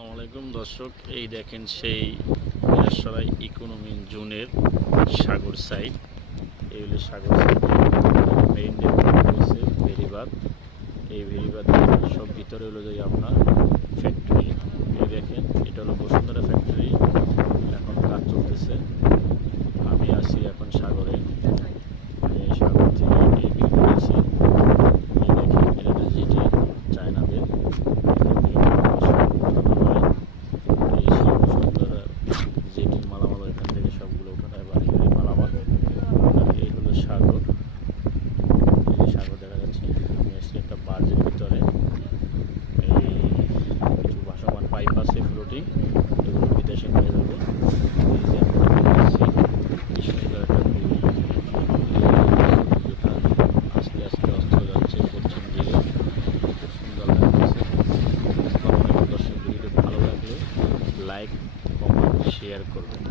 আসসালামু আলাইকুম দর্শক, এই দেখেন সেই মিরাসরাই ইকোনমি জোনের সাগর সাইড। এই হলো সাগর সাইড, মেইন রয়েছে ভেরিবাদ। এই ভেরিবাদের সব ভিতরে হলো যে আপনার ফ্যাক্টরি। এই দেখেন, এটা হলো বসুন্ধরা ফ্যাক্টরি। এখন কাজ চলতেছে। আমি আছি এখন সাগরে। এই সাগর থেকে এই ভিউ নিয়েছি। এই দেখেন, এটা যেটি চায়না বেল। যেটির মালামাল এখান থেকে সবগুলো ওঠানো হয়, বাড়ি বাড়ি মালামাল। আর এই হলো সাগর। এই সাগর দেখা যাচ্ছে। আমি আসছি একটা বার্জের ভিতরে। এই কিছু ভাসমান পাইপ আছে ফ্লোটিং, এগুলো বিদেশে নিয়ে যাবো। এই যে আমরা দেখছি কি সুন্দর একটা ভিউ। আস্তে আস্তে অস্ত যাচ্ছে পশ্চিম দিকে, খুব সুন্দর লাগতেছে। দর্শক, ভিডিওটি ভালো লাগলে লাইক, কমেন্ট, শেয়ার করবেন।